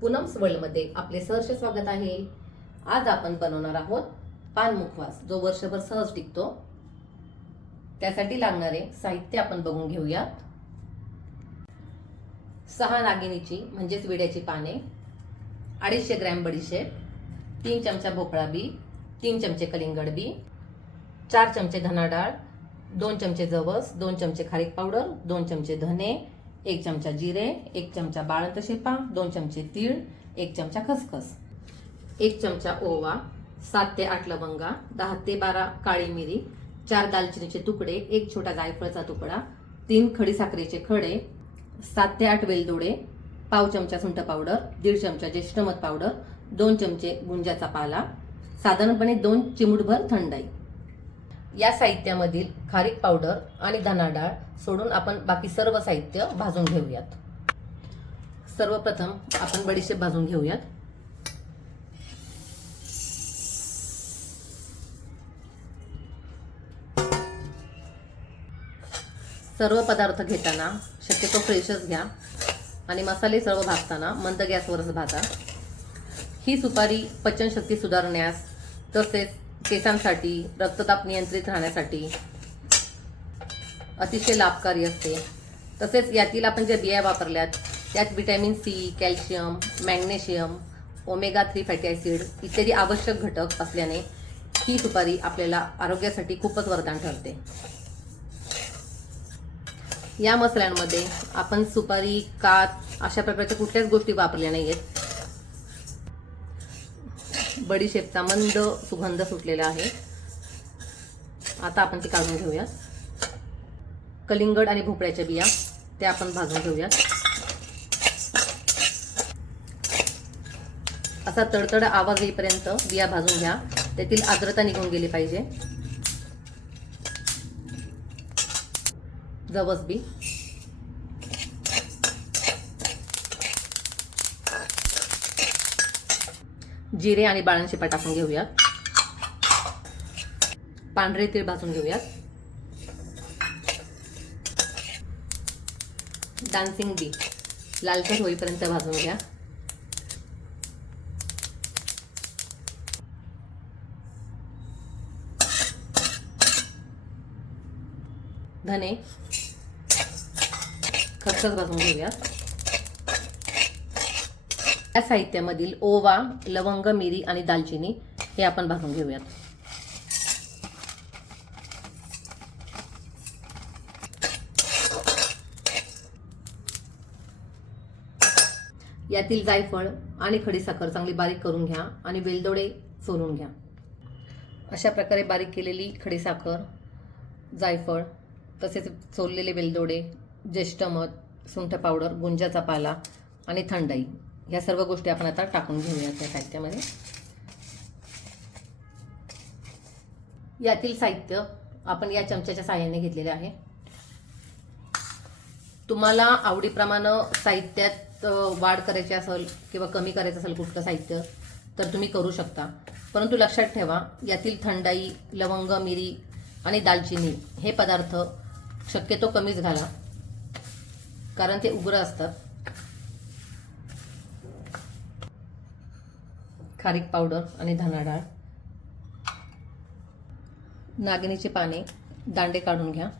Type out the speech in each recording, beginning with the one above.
पूनम्स वर्ल्डमध्ये आपले सहर्ष स्वागत आहे. आज आपण बनवणार आहोत पानमुखवास जो वर्षभर सहज टिकतो. त्यासाठी लागणारे साहित्य आपण बघून घेऊयात. सहा नागिनीची म्हणजेच विड्याची पाने अडीचशे ग्रॅम बडीशेप तीन चमचा भोपळा बी तीन चमचे कलिंगड बी चार चमचे धना डाळ दोन चमचे जवस दोन चमचे खारीक पावडर दोन चमचे धने एक चमचा जिरे एक चमचा बाळंत शेपा दोन चमचे तीळ एक चमचा खसखस. एक चमचा ओवा सात ते आठ लवंगा दहा ते बारा काळी मिरी चार दालचिनीचे तुकडे एक छोटा जायफळचा तुकडा तीन खडीसाखरेचे खडे सात ते आठ वेलदोडे पाव चमचा सुंठ पावडर दीड चमचा ज्येष्ठमध पावडर दोन चमचे गुंजाचा पाला साधारणपणे दोन चिमूटभर थंडाई. या साहित्यामधील खारीक पावडर आणि धना डाळ सोडून आपण बाकी सर्व साहित्य भाजून घेऊयात. सर्वप्रथम आपण बडीशेप भाजून घेऊयात. सर्व पदार्थ घेताना शक्यतो फ्रेशच घ्या आणि मसाले सर्व भाजताना मंद गॅसवरच भाजा. ही सुपारी पचनशक्ती सुधारण्यास तसेच केसांसाठी रक्तदाब नियंत्रित राहण्यासाठी अतिशय लाभकारी असते. तसेच यातील आपण ज्या बिया वापरल्यात त्यात vitamin C calcium magnesium omega three fatty acid इत्यादी आवश्यक घटक असल्याने ही सुपारी आपल्याला आरोग्यासाठी खूपच वरदान ठरते. या मसाल्यांमध्ये आपण सुपारी कात अशा प्रकारच्या कुठल्याच गोष्टी वापरल्या नाही आहेत बडीशेपचा मंद सुगंध सुटलेला आहे. आता आपण ते काढून घेऊयात. कलिंगड आणि भोपळ्याच्या बिया त्या आपण भाजून घेऊयात. असा तडतड आवाज येईपर्यंत बिया भाजून घ्या. त्यातील आर्द्रता निघून गेली पाहिजे. जवस बी. जिरे आणि बाळणशिपा टाकून घेऊयात. पांढरे तीळ भाजून घेऊयात. डान्सिंग बी लालसर होईपर्यंत भाजून घ्या. धने. खसखस भाजून घेऊयात. या साहित्यामधील ओवा लवंग मिरी आणि दालचिनी हे आपण भाजून घेऊयात. यातील जायफळ आणि खडीसाखर चांगली बारीक करून घ्या आणि वेलदोडे सोलून घ्या. अशा प्रकारे बारीक केलेली खडीसाखर जायफळ तसेच सोललेले वेलदोडे ज्येष्ठमध सुंठ पावडर गुंजाचा पाला आणि थंडाई. ह्या सर्व गोष्टी आपण आता टाकून घेऊया त्या साहित्यामध्ये. यातील साहित्य आपण या चमच्याच्या साह्याने घेतलेले आहे. तुम्हाला आवडीप्रमाणे साहित्यात वाढ करायची असेल किंवा कमी करायचं असेल कुठलं साहित्य तर तुम्ही करू शकता. परंतु लक्षात ठेवा यातील थंडाई लवंग मिरी आणि दालचिनी हे पदार्थ शक्यतो कमीच घाला. कारण ते उग्र असतात. खारीक पावडर आणि धना डाळ. नागिनीचे पाने दांडे काढून घ्या.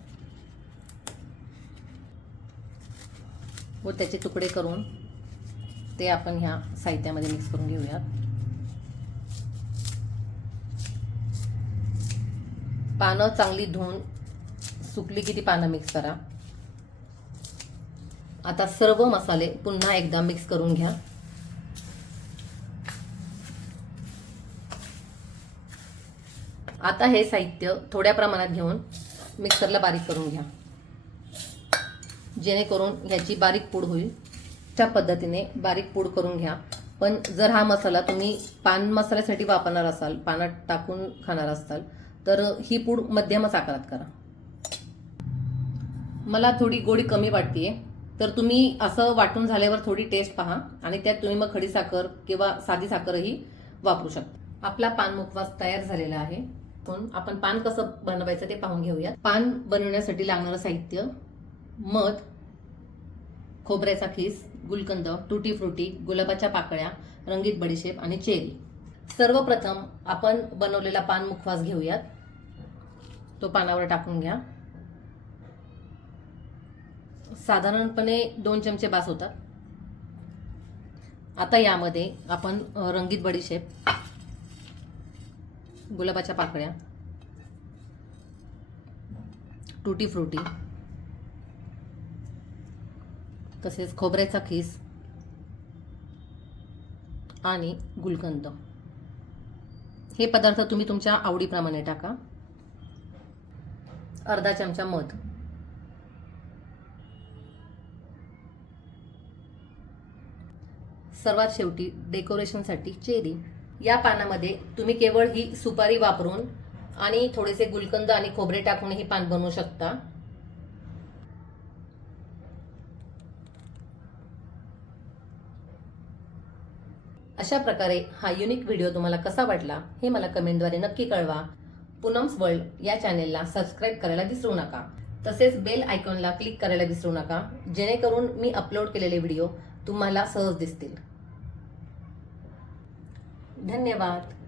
व त्याचे तुकडे करून ते आपण ह्या साहित्यामध्ये मिक्स करून घेऊयात. पानं चांगली धुवून सुकली की ती पानं मिक्स करा. आता सर्व मसाले पुन्हा एकदा मिक्स करून घ्या. आता हे साहित्य थोड्या प्रमाणात घेऊन मिक्सरला बारीक करून घ्या. जेणेकरून ह्याची बारीक पूड होईल. त्या पद्धतीने बारीक पूड करून घ्या. पण जर हा मसाला तुम्ही पान मसाल्यासाठी वापरणार असाल पानात टाकून खाणार असाल तर ही पूड मध्यमच आकारात करा. मला थोडी गोडी कमी वाटते तर तुम्ही असं वाटून झाल्यावर थोडी टेस्ट पहा आणि त्यात तुम्ही मग खडी साखर किंवा साधी साखरही वापरू शकता. आपला पान मुखवास तयार झालेला आहे. म्हणून आपण पान कसं बनवायचं ते पाहून घेऊया पान बनवण्यासाठी लागणारं साहित्य मध खोबऱ्याचा खीस गुलकंद टुटी फ्रुटी गुलाबाच्या पाकळ्या रंगीत बडीशेप आणि चेरी. सर्वप्रथम आपण बनवलेला पान मुखवास घेऊयात. तो पानावर टाकून घ्या. साधारणपणे दोन चमचे बास होतात. आता यामध्ये आपण रंगीत बडीशेप गुलाबाच्या पाकळ्या. टुटी फ्रुटी. तसेच खोबऱ्याचा खीस. आणि गुलकंद. हे पदार्थ तुम्ही तुमच्या आवडीप्रमाणे टाका. अर्धा चमचा मध. सर्वात शेवटी डेकोरेशनसाठी चेरी. या पानामध्ये तुम्ही केवळ ही सुपारी वापरून आणि थोडेसे गुलकंद आणि खोबरे टाकून ही पान बनवू शकता. अशा प्रकारे हा युनिक व्हिडिओ तुम्हाला कसा वाटला हे मला कमेंटद्वारे नक्की कळवा. पूनम्स वर्ल्ड या चॅनेलला सबस्क्राईब करायला विसरू नका. तसेच बेल आयकॉनला क्लिक करायला विसरू नका. जेणेकरून मी अपलोड केलेले व्हिडिओ तुम्हाला सहज दिसतील. धन्यवाद.